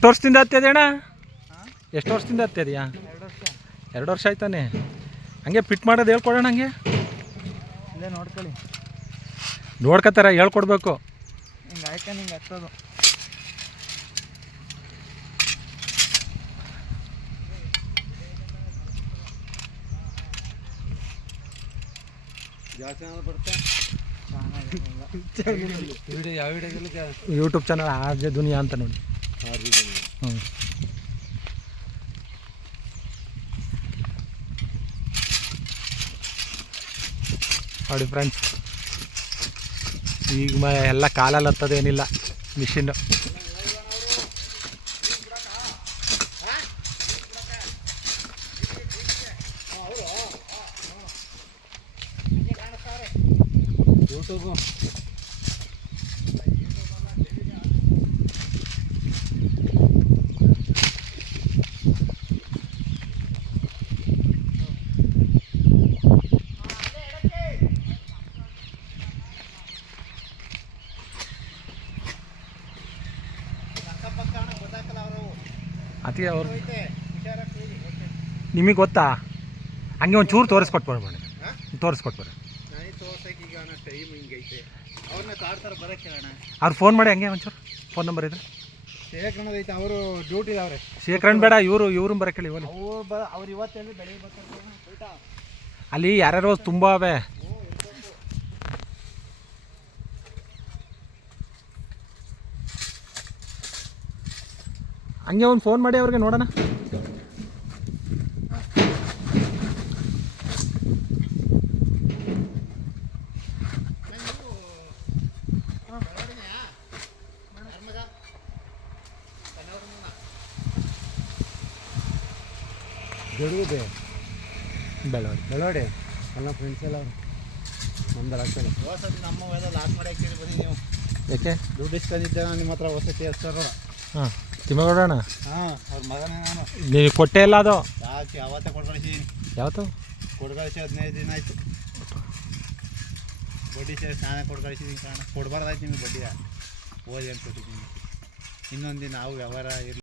ಎಷ್ಟು ವರ್ಷದಿಂದ ಹತ್ತಿದೆ ಅಣ್ಣ? ಎಷ್ಟು ವರ್ಷದಿಂದ ಹತ್ತಿದೆಯಾ? 2 ವರ್ಷ ಆಯ್ತಾನೆ. ಹಂಗೆ ಫಿಟ್ ಮಾಡೋದು ಹೇಳ್ಕೊಡೋಣ. ಹಂಗೆ ಇಲ್ಲೇ ನೋಡ್ಕೊಳ್ಳಿ, ನೋಡ್ಕೊತಾರೆ, ಹೇಳ್ಕೊಡ್ಬೇಕು. ಹಿಂಗೆ ಆಯ್ಕೊಂಡು ಹಿಂಗೆ ಹತ್ತೋದು. ಯೂಟ್ಯೂಬ್ ಚಾನಲ್ ಆರ್ ಜೆ ದುನಿಯಾ ಅಂತ ನೋಡಿ. ಹ್ಞೂ ನೋಡಿ ಫ್ರೆಂಡ್ಸ್, ಈಗ ಎಲ್ಲ ಕಾಲಲ್ಲಿ ಹತ್ತದೇನಿಲ್ಲ, ಮಿಷಿನ್ನು. ಯೂಟ್ಯೂಬು ಅತಿ ಅವ್ರು ನಿಮಗೆ ಗೊತ್ತಾ? ಹಂಗೆ ಒಂದು ಚೂರು ತೋರಿಸ್ಕೊಟ್ಬೇಡ, ತೋರಿಸ್ಕೊಟ್ಬೇಡ. ಅವ್ರು ಫೋನ್ ಮಾಡಿ ಹಂಗೆ ಒಂಚೂರು ಫೋನ್ ನಂಬರ್ ಇದೆ. ಶೇಖರಣದೈತೆ, ಅವರು ಡ್ಯೂಟಿ ಅವ್ರೆ. ಶೇಖರಣ್ ಬೇಡ, ಇವ್ರು ಬರ ಕೇಳಿ. ಅವ್ರು ಇವತ್ತೆಲ್ಲಿ ಬೆಳಿಗ್ಗೆ ಬರ್ತಾರೆ. ಅಲ್ಲಿ ಯಾರ್ಯಾರೋ ತುಂಬ ಅವೆ. ಹಂಗೆ ಒಂದು ಫೋನ್ ಮಾಡಿ ಅವ್ರಿಗೆ, ನೋಡೋಣ. ಬೆಳಗ್ಗೆ ಬೆಳವಡಿ ಎಲ್ಲ ಫ್ರೆಂಡ್ಸ್ ಎಲ್ಲ ಅವರು ನಮ್ದು ಆಗ್ತದೆ. ನಮ್ಮ ಲಾಸ್ಟ್ ಮಾಡಿ ಹಾಕಿರಿ ಬನ್ನಿ ನೀವು. ಯಾಕೆ ದುಡ್ಡು ಇಸ್ಕೊಂಡಿದ್ದೆ ನಿಮ್ಮ ಹತ್ರ ವಸತಿ ಹೆಸರು. ಹಾಂ ತಿಮ್ಮಗೌಡಣ್ಣ. ಹಾಂ, ಅವ್ರ ಮಗನೇ ನಾನು. ನೀವು ಕೊಟ್ಟೆ ಇಲ್ಲ ಅದು? ಯಾಕೆ ಯಾವತ್ತೇ ಕೊಟ್ಟು ಕಳಿಸಿದ್ದೀನಿ. ಯಾವತ್ತು ಕೊಟ್ಟು ಕಳಿಸಿ 15 ದಿನ ಆಯಿತು. ಬಡ್ಡಿ ಸೇರಿ ನಾನೇ ಕೊಟ್ಟು ಕಳಿಸಿದ್ದೀನಿ. ಕಾರಣ ಕೊಡಬಾರ್ದಾಯ್ತು ನಿಮಗೆ ಬಡ್ಡಿಯ. ಓದಿ ಅಂತ ಕೊಟ್ಟಿದ್ದೀನಿ. ಇನ್ನೊಂದು ದಿನ ನಾವು ವ್ಯವಹಾರ ಇರಲಿ.